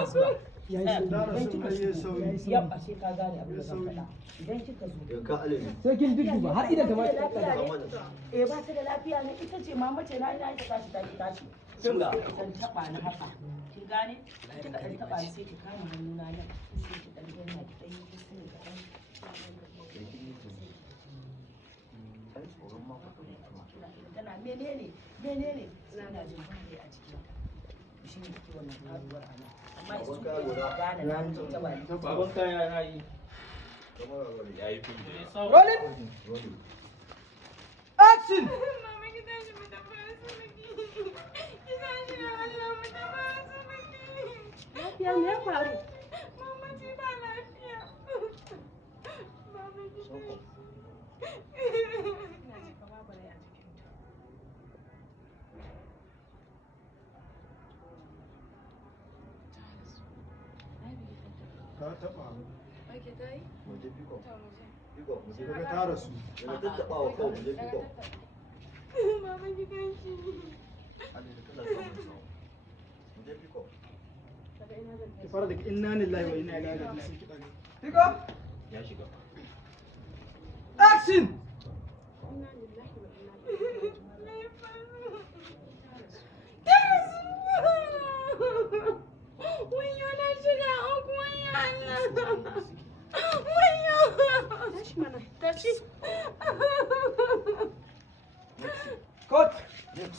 ina zuwa yabba sai ka gane abin da zan faɗa idan kika zo sai kin dudduba har idan ta ma ba ta da lafiya ne ita ce mama ce na ina ta tashi Sun ga. dan taba ni haka kin gane kika dan taba ni sai ki kama hannuna nan sai ki dan danna ki dan yi sai ka dan tana menene ina jin bane a cikin shi ne ke wannan faruwar ana amma isu gane na ta ba ni baban kaya na yi yayi fi rolling action Mama ki tashi mu tafi asibiti. Ki tashi da Allah mu tafi asibiti. lafiya me ya faru Mama ce ba lafiya. Mama ki tashi. Ina ji kamar ba rai a jikinta. ka taba Ake ta yi? waje biko Ta waje. daga ta rasu Mama ki tashi. ki fara daga inna lillahi wa inna ilaihi raji'un sai ki dage pick up ya shiga action